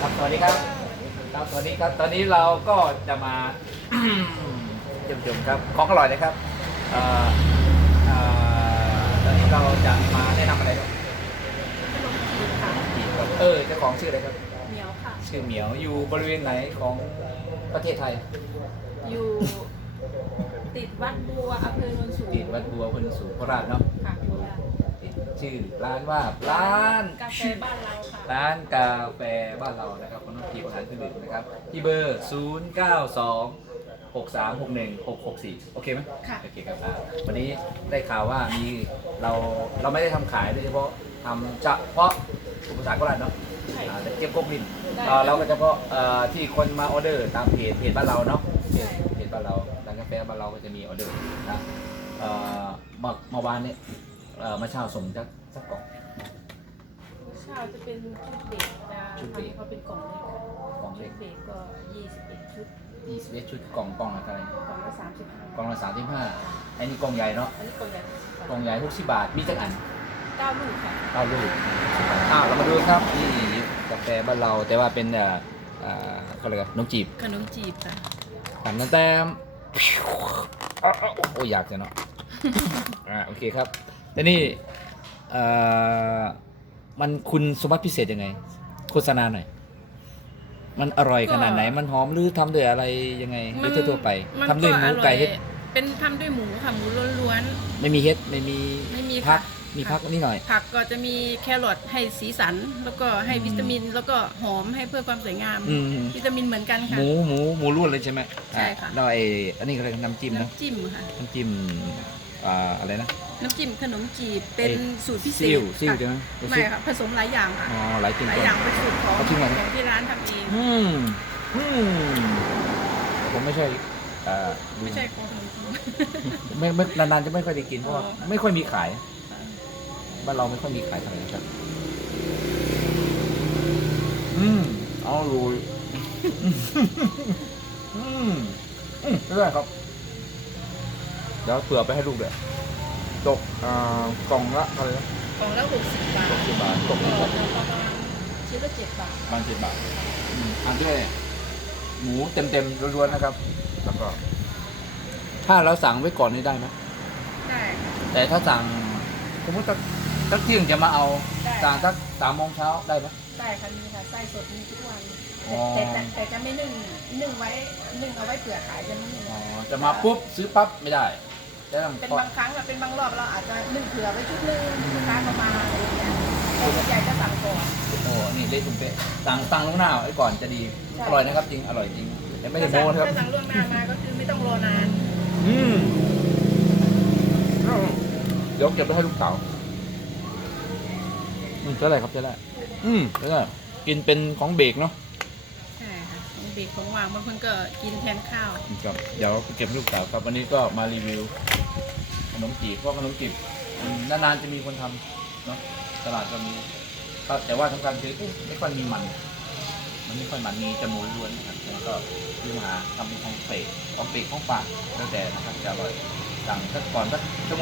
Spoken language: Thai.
ครับสวัสดีครับครับสวัสดีครับ ตอนนี้เราก็จะมา เยี่ยมชมครับของอร่อยนะครับเอ่อเอ่อตอนนี้เราจะมาแนะนำอะไรครับขนมจีบค่ะจีบครับเออเจ้าของชื่ออะไรครับ เหนียวค่ะ ชื่อเหมียวอยู่บริเวณไหนของประเทศไทยอยู่ติดวัดบัวอำเภอโนนสูงติดวัดบัวพนสูงโคราชเนาะ ค่ะโคราช ติด ชื่อร้านว่าร้านกาแฟบ้านเราค่ะ ร้านกาแฟบ้านเรานะครับคนน้องจีบอาหารเครื่องดื่มนะครับที่เบอร์ 0 9 2 6 3 6 1 6 6 4 โอเคไหมค่ะ โอเคครับอ่าวันนี้ได้ข่าวว่ามีเราเราไม่ได้ทำขายโดยเฉพาะทำเฉพาะอุปสรรคโคราชเนาะ ใช่ อ่าแต่เก็บกบลินได้เอ่อเราก็เฉพาะเอ่อที่คนมาออเดอร์ตามเพจเพจบ้านเราเนาะเพใช่จเพจบ้านเราร้านกาแฟบ้านเราก็จะมีออเดอร์นะเอ่อเมื่อเมื่อวานนี้ เอ่อมาเช่าส่งจากสักกล่อง เช้าจะเป็นชุดเด็กจะชุดทำเด็กให้เขาเป็นกล่องเล็กค่ะกล่องชุเล็ดกเด็กก็21ชุด21ชุดกล่องกล่องละเท่าไหร่กล่องละกล่องละ35อันนี้กล่องใหญ่เนาะ35อันนี้กล่องใหญ่กล่องใหญ่60บาทมีจักอัน9ลูกค่ะเก้าลูกอ้าวเรามาดูครับนี่กาแฟบ้านเราแต่ว่าเป็นเอ่อเอ่อเขาเรียกว่าน้ำจีบขนมจีบค่ะหันน้ำแต้มอ้าวอ้าวโอ้ยอยากจะเนาะอ่าโอเคครับ แต่นี่เอ่อมันคุณสมบัติพิเศษยังไง โฆษณาหน่อย มันอร่อยขนาดไหน มันหอมหรือทำด้วยอะไรยังไงหรือทั่วๆไปมันทำด้วยหมูอร่อไก่เฮ็ดเป็นทำด้วยหมูค่ะหมูล้วนไม่มีเฮ็ดไม่มีไม่มีพักค่ะมีพักนิดหน่อยๆผักก็จะมีแครอทให้สีสัน แล้วก็ให้อืมวิตามิน แล้วก็หอมให้เพื่อความสวยงามอืมวิตามินเหมือนกันหค่ะมูหมูหมูล้วนเลยใช่ไหมใช่ค่ะอ่แล้วไอ้อันนี้ก็เรียกน้ำจิ้มนะน้ำจิ้มค่ะน้ำจิ้มอ่าอะไรนะ น้ำจิ้มขนมจีบเป็นไอ้สูตรพิเศซิษวซิวค่ะใช่ไหมไม่ค่ะผสมหลายอย่างค่ะอ๋อหลายจิ้มหลายก่อนอย่างเป็นสูตรของเอาจริงเหรอของที่ร้านทำเองอืมอืมผมไม่ใช่อ่าดูไม่ใช่ของขนมจีบไม่ไม่นานๆจะไม่ค่อยได้กินเพราะว่าอ๋อไม่ค่อยมีขายบ้านเราไม่ค่อยมีขายเท่าไหร่ครับอืมเอาลุยอืมอืมไม่ได้ครับเดี๋ยวเผื่อไปให้ลูกเดี๋ยว ตกอ่ากล่องละอะไรนะกล่องละ60บาทตกสิบบาทตกก็สิบบาทประมาณชิ้นละ7บาทบางสิบบาทอืมอันด้วยหมูเต็มๆล้วนๆนะครับ แล้วก็ ถ้าเราสั่งไว้ก่อนนี่ได้ไหมได้ค่ะ แต่ถ้าสั่งสมมติสักสักเที่ยงจะมาเอาได้ สั่งสักสามโมงเช้าได้ไหม ได้ค่ะมีค่ะไส้สดมีทุกวันอ๋อ แต่แต่แต่จะไม่นึ่งนึ่งไว้นึ่งเอาไว้เผื่อขายจะไม่นึ่งอ๋อจะมาปุ๊บซื้อปั๊บไม่ได้ จะต้องเป็นทอดบางครั้งอะเป็นบางรอบเราอาจจะนึ่งเผื่อไว้ชุดนึงลูกค้าเข้ามาอะไรอย่างเงี้ยแต่ส่วนใหญ่จะสั่งก่อน โอ้นี่เละตุ้มเป๊ะสั่งสั่งล่วงหน้าไว้ก่อนจะดีใช่ อร่อยนะครับจริงอร่อยจริงแต่ไม่ได้ถ้าโม้สั่งนะครับ ถ้าสั่งล่วงหน้ามาก็คือไม่ต้องรอนานอืมเดี๋ยวเก็บไปให้ลูกสาวอืมจะได้ครับจะได้อืมจะได้กินเป็นของเบรกเนาะใช่ค่ะของเด็กของวางบางคนก็กินแทนข้าว ครับเดี๋ยวเก็บลูกสาวครับวันนี้ก็มารีวิว ขนมจีบเพราะขนมจีบอืมนานๆจะมีคนทำเนาะตลาดก็มีก็แต่ว่าทำการคือเอ๊ะไม่ค่อยมีมัน มันไม่ค่อยมันมีจมูกล้วนนะครับแล้วก็คือมาทำเป็นของเปรกของเปรกของฝากแล้วแต่นะครับจะอร่อยสั่งสักก่อนสักชั่วโมง